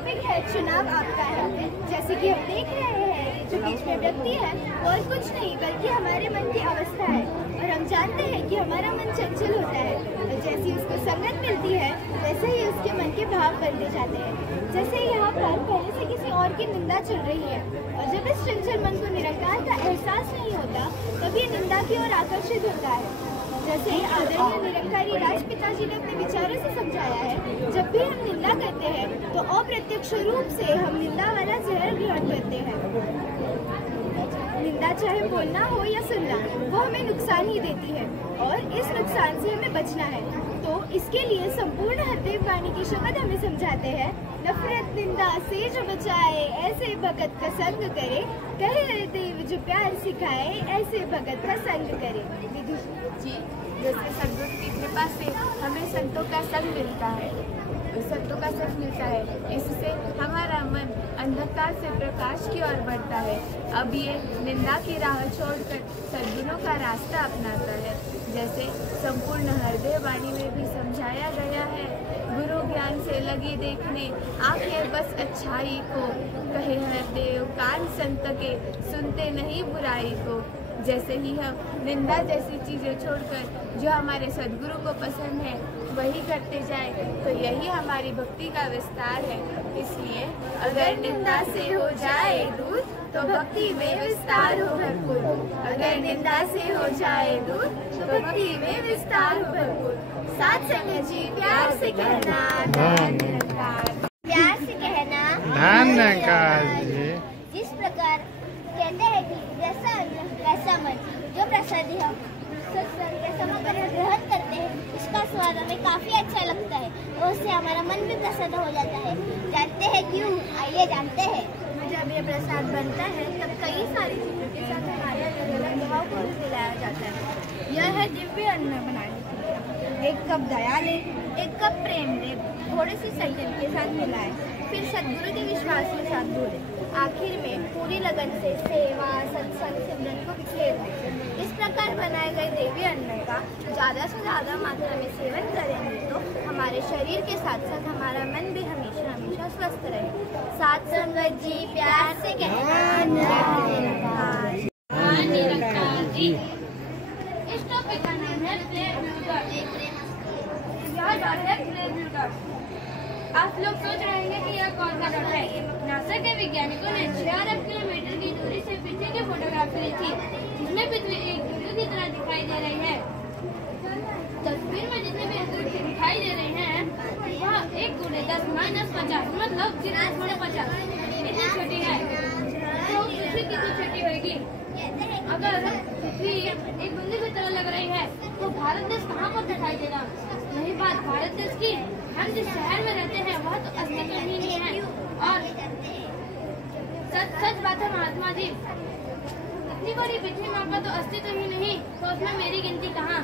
Topic है चुनाव आपका है। जैसे कि हम देख रहे हैं, ये जो बीच में व्यक्ति है वो और कुछ नहीं बल्कि हमारे मन की अवस्था है। और हम जानते हैं कि हमारा मन चंचल होता है और जैसी उसको संगत मिलती है वैसे ही उसके मन के भाव बनते जाते हैं। जैसे यहाँ पर पहले से किसी और की निंदा चल रही है और जब इस चंचल मन को निरंकार का एहसास नहीं होता तब ये निंदा की ओर आकर्षित होता है। जैसे आदरणीय निरंकारी राजपिता जी ने अपने विचारों से समझाया है, जब भी हम निंदा करते हैं तो अप्रत्यक्ष रूप से हम निंदा वाला जहर ग्रहण करते हैं। निंदा चाहे बोलना हो या सुनना, वो हमें नुकसान ही देती है और इस नुकसान से हमें बचना है। तो इसके लिए संपूर्ण हरदेव वाणी की शब्द हमें समझाते हैं, नफरत निंदा से जो बचाए ऐसे भगत का संग करे, कहे हरदेव जो प्यार सिखाए ऐसे भगत का संग करे। जी, जैसे सद्गुरु की कृपा से हमें संतों का संग मिलता है, इससे हमारा मन अंधकार से प्रकाश की ओर बढ़ता है। अब ये निंदा की राह छोड़कर सद्गुणों का रास्ता अपनाता है। जैसे संपूर्ण हरदेव वाणी में भी समझाया गया है, गुरु ज्ञान से लगी देखने आंखें बस अच्छाई को, कहे हरदेव कान संत के सुनते नहीं बुराई को। जैसे ही हम निंदा जैसी चीज़ें छोड़कर जो हमारे सद्गुरु को पसंद है वही करते जाए तो यही हमारी भक्ति का विस्तार है। इसलिए अगर निंदा से हो जाए दूर तो भक्ति में विस्तार हो भरपूर। अगर निंदा से हो जाए दूर तो भक्ति में विस्तार हो भरपूर। साथ संगत जी प्यार से कहना धन निरंकार, प्यार से कहना धन निरंकार। जिस प्रकार कहते हैं कि जैसा अन्न वैसा मन, जो प्रसादी हम सत्संग या समाकरण ग्रहण करते हैं उसका स्वाद हमें काफी अच्छा लगता है और उससे हमारा मन भी प्रसन्न हो जाता है। जानते हैं क्यों? आइए जानते हैं। जब ये प्रसाद बनता है तब कई सारी चीजों के साथ हमारे अलग अलग भाव को मिलाया जाता है। यह है दिव्य अन्न बनाने के लिए। एक कप दया ले, एक कप प्रेम ले, थोड़ी सी संयम के साथ मिलाए, फिर सद्गुरु के विश्वास के साथ बोले, आखिर में पूरी लगन से सेवा सत्संग सिमरन को बिखेर दें। इस प्रकार बनाए गए देवी अन्न का ज़्यादा से ज़्यादा मात्रा में सेवन करेंगे तो हमारे शरीर के साथ साथ हमारा मन भी हमेशा हमेशा स्वस्थ रहे। साथ संगत जी प्यार से कहना निरंकार जी। इस टॉपिक का नाम है आप लोग सोच रहे हैं कि यह कौन सा डॉट है। नासा के वैज्ञानिकों ने 6 अरब किलोमीटर की दूरी से पृथ्वी की फोटोग्राफी ली थी, जिसमें पृथ्वी एक बिंदु की तरह दिखाई दे रही है। तस्वीर में जितने भी बिंदु दिखाई दे रहे हैं वह 1 × 10⁻50 मतलब 0.50 इतनी छोटी है। तो पृथ्वी कितनी छोटी होगी? अगर पृथ्वी एक बिंदु की तरह लग रही है तो भारत देश कहाँ पर दिखाई देगा? नहीं बात भारत देश की, हम जिस शहर में रहते हैं वह तो अस्तित्व ही नहीं है। और सच बात है महात्मा जी, इतनी बड़ी पृथ्वी माँ का तो अस्तित्व ही नहीं तो उसमें मेरी गिनती कहाँ?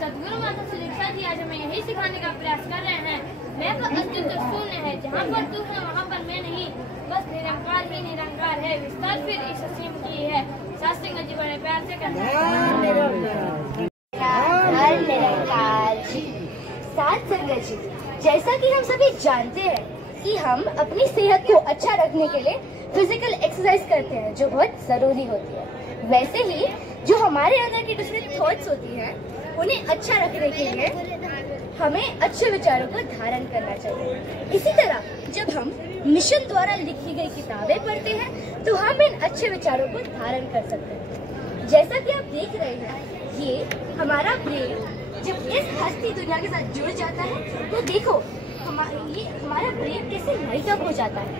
सद्गुरु माता सुदीक्षा जी आज हमें यही सिखाने का प्रयास कर रहे हैं, मैं का अस्तित्व शून्य है, जहाँ पर तू है वहाँ पर मैं नहीं, बस निरंकार ही निरंकार है, विस्तार फिर इस असीम की है। शास्त्री जी बड़े प्यार से कहते हैं साथ संगत जी, जैसा कि हम सभी जानते हैं कि हम अपनी सेहत को अच्छा रखने के लिए फिजिकल एक्सरसाइज करते हैं जो बहुत जरूरी होती है। वैसे ही जो हमारे अंदर की डिफरेंट थॉट्स होती हैं उन्हें अच्छा रखने के लिए हमें अच्छे विचारों को धारण करना चाहिए। इसी तरह जब हम मिशन द्वारा लिखी गई किताबें पढ़ते हैं तो हम इन अच्छे विचारों को धारण कर सकते हैं। जैसा कि आप देख रहे हैं, ये हमारा ब्रेन जब इस हस्ती दुनिया के साथ जुड़ जाता है तो देखो हमारा ब्रेन कैसे लाइट अप हो जाता है।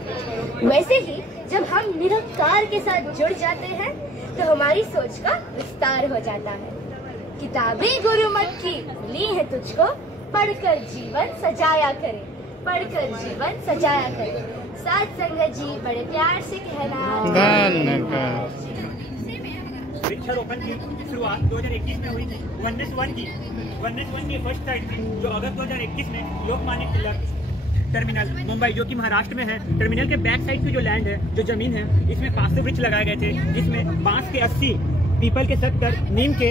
वैसे ही जब हम निरंकार के साथ जुड़ जाते हैं तो हमारी सोच का विस्तार हो जाता है। किताबें गुरुमत की ली है तुझको, पढ़कर जीवन सजाया करे, पढ़कर जीवन सजाया करे। साथ संगत जी बड़े प्यार से कहना। वृक्षारोपण की शुरुआत 2021 में हुई थी। वननेस वन की फर्स्ट साइट थी जो अगस्त 2021 में लोकमान्य तिलक टर्मिनल मुंबई जो कि महाराष्ट्र में है। टर्मिनल के बैक साइड की जो लैंड है, जो जमीन है, इसमें 500 वृक्ष लगाए गए थे, जिसमें बांस के 80, पीपल के 70, नीम के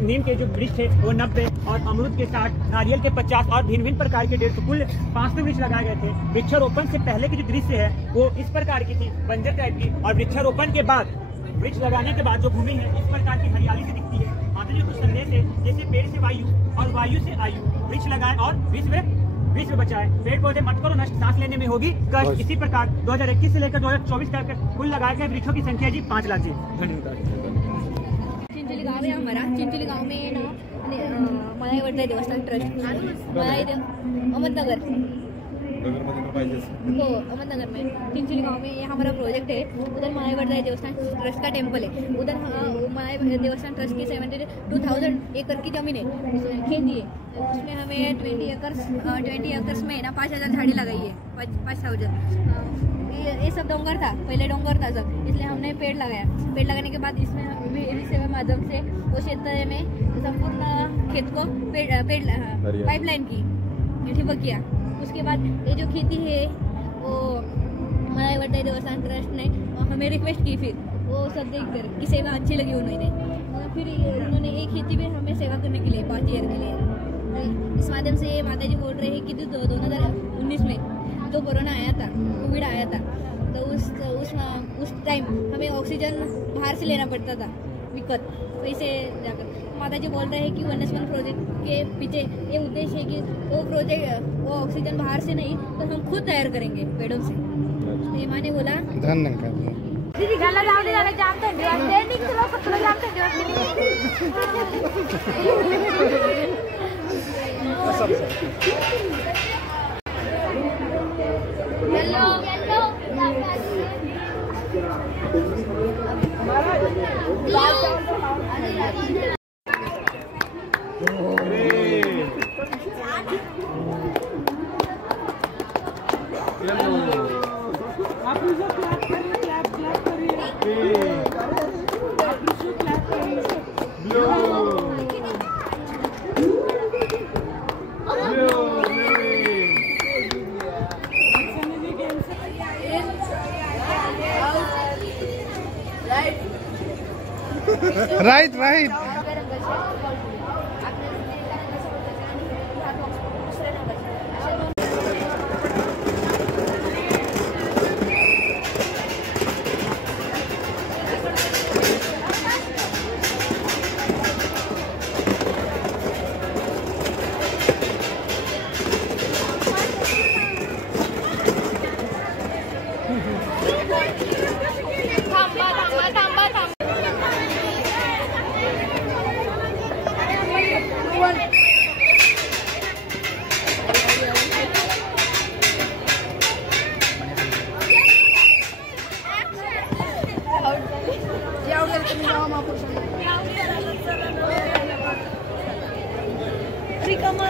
नीम के जो वृक्ष थे वो 90 और अमरूद के 60, नारियल के 50 और भिन्न भिन्न प्रकार के 150 कुल 500 वृक्ष लगाए गए थे। वृक्षारोपण से पहले की जो दृश्य है वो इस प्रकार की थी, बंजर टाइप की, और वृक्षारोपण के बाद वृक्ष लगाने के बाद जो भूमि है इस प्रकार की हरियाली से दिखती है। माता जी कुछ संदेश है, जैसे पेड़ से वायु और वायु से आयु, वृक्ष लगाए और विश्व बचाए, पेड़ पौधे मत करो नष्ट, सांस लेने में होगी कष्ट। इसी प्रकार 2021 से लेकर 2024 तक कुल लगाए गए वृक्षों की संख्या जी 5 लाख जी। धन्यवाद। चिंचोली गाव आहे हमारा। चिंचोली गाव में ना मलाई वडलाई देवस्थान ट्रस्ट, मलाई अहमदनगर हो, अहमदनगर में चिंचोली गांव में ये हमारा प्रोजेक्ट है। उधर मलाई वडलाई देवस्थान ट्रस्ट का टेम्पल है। उधर मलाई देवस्थान ट्रस्ट की 72,000 एकड़ की जमीन है, खेती है। उसमें हमें 20 एकर्स में ना 5,000 झाड़ी लगाई है, 5,000। ये सब डोंगर था, पहले डोंगर था सब, इसलिए हमने पेड़ लगाया। पेड़ लगाने के बाद इसमें सेवा माध्यम से वो क्षेत्र में संपूर्ण खेत को पाइपलाइन की, ठिबक किया। उसके बाद ये जो खेती है वो मलाई वडलाई देवस्थान ट्रस्ट ने हमें रिक्वेस्ट की, फिर वो सब देख कर की सेवा अच्छी लगी उन्होंने, फिर उन्होंने एक खेती में हमें सेवा करने के लिए 5 ईयर के लिए। इस माध्यम से माता जी बोल रहे हैं कि 2019 में जो कोरोना आया था, कोविड आया था, तो उस टाइम हमें ऑक्सीजन बाहर से लेना पड़ता था दिक्कत, वैसे जाकर माता जी बोल रहे हैं कि 1S1 प्रोजेक्ट के पीछे ये उद्देश्य है कि वो ऑक्सीजन बाहर से नहीं तो हम खुद तैयार करेंगे पेड़ों से। तो माँ ने बोला धन्यवाद। दीदी गाला जानते हैं ट्रेनिंग से लोग सब जानते राइट।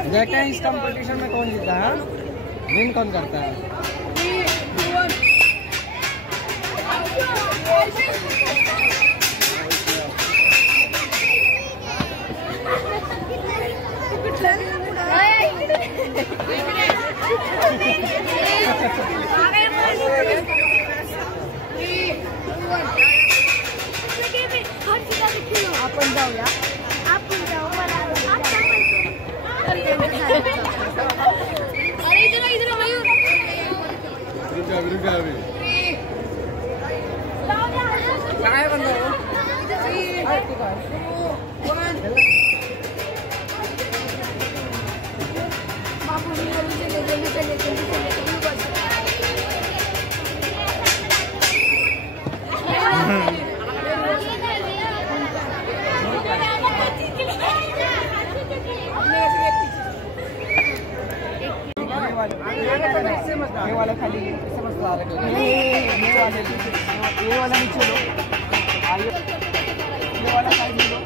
देखते हैं इस कंपटीशन में कौन जीता है, विन कौन करता है। आपण जाऊया, आपण जाऊ मला अरे इधर मयूर काय बनलो ये वाला खाली समझता है, ये वाला नीचे लो, ये वाला साइड लो,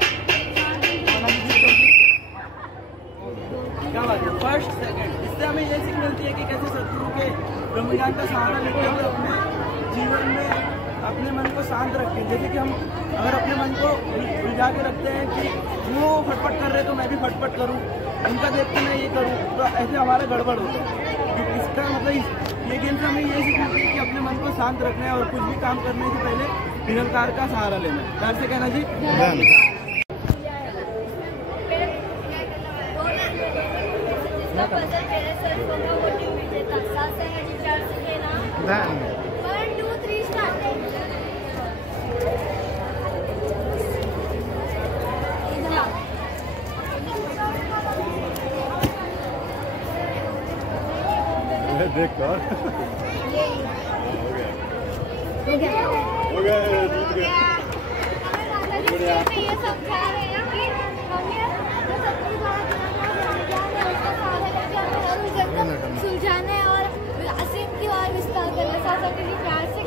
क्या बात है। फर्स्ट सेकंड, इससे हमें ये सीख मिलती है कि कैसे सदगुरु के ब्रह्मज्ञान का सहारा लेते हुए अपने जीवन में अपने मन को शांत रखें। जैसे कि हम अगर अपने मन को उलझा के रखते हैं कि वो फटफट कर रहे तो मैं भी फटफट करूँ, उनका देख के मैं ये करूँ, तो ऐसे हमारा गड़बड़ होता है। इसका मतलब ये गेम से हमें ये सीखना चाहिए कि अपने मन को शांत रखना है और कुछ भी काम करने से पहले निरंकार का सहारा लेना है। प्यार से कहना जी। 1 2 3 स्टार्ट। देख कर हो गया। हो गया, जीत गए। बढ़िया। ये समझा रहे हैं कि हमें जो सबकी बात उसका सारा लेकर सुलझाने और असीम की और विस्तार करने साथ के लिए प्यार से 1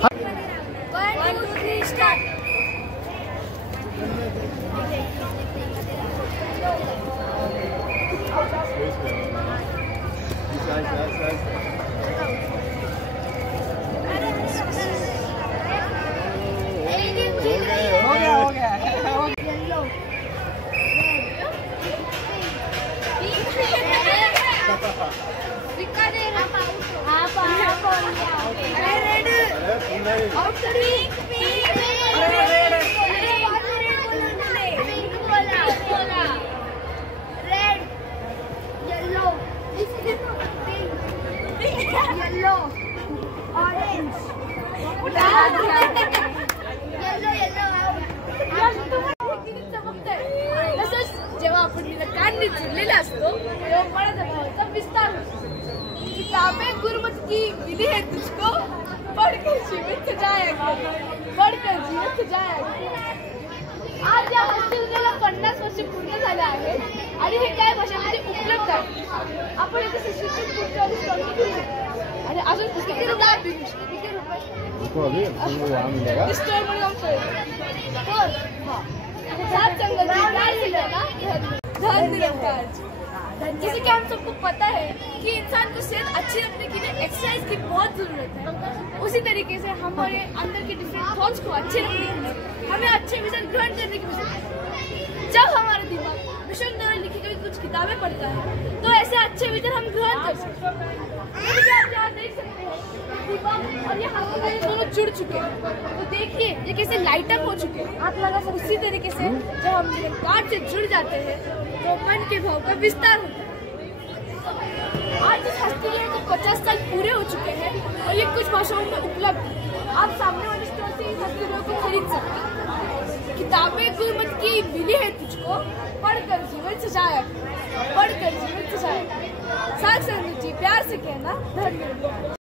2 3 स्टार्ट। हो गया येलो विका दे आप red out pink red yellow yellow orange तसंच जेव्हा आपण कांडी जुळलेला असतो तेव्हा मनाचा भावाचा विस्तार होतो। किताबें गुरमत की विधि है तुझको पढ़कर जीवन सजाया पढ़कर जीवन सजाया। आज या हॉस्टेलला 50 वर्ष पूर्ण झाले आहेत आणि हे काय भाषेमध्ये उपलब्ध आहे। आपण इथे सुशिक्षित आणि अजून किती रुपये किती रुपये स्टोर मध्ये जाऊन सात धन्यवाद। जैसे कि हम सबको पता है कि इंसान को सेहत अच्छी रखने के लिए एक्सरसाइज की बहुत जरूरत है, उसी तरीके से हमारे अंदर के डिफरेंट थॉट्स को अच्छे रखने के लिए हमें अच्छे विजन ग्रहण करने की जरूरत है। जब हमारा दिमाग मिशन द्वारा लिखी गई कुछ किताबें पढ़ता है तो ऐसे अच्छे विजन हम ग्रहण कर सकते हैं। आप यहाँ देख सकते हैं दिमाग और ये हाथ दोनों जुड़ चुके हैं, तो देखिए ये कैसे लाइट अप हो चुके हैं। आप लगा सकते उसी तरीके से जब हम कार्ड से जुड़ जाते हैं तो मन के भाव का विस्तार होता है। आज इस हस्ती को 50 साल पूरे हो चुके हैं और ये कुछ भाषाओं में उपलब्ध है। आप सामने वाले स्टोर से इस हस्ती को खरीद सकते हैं। किताबें गुरमत की मिली है तुझको पढ़कर जीवन सजाया पढ़कर जीवन सजाया। साथ संगत जी प्यार से कहना धन्यवाद।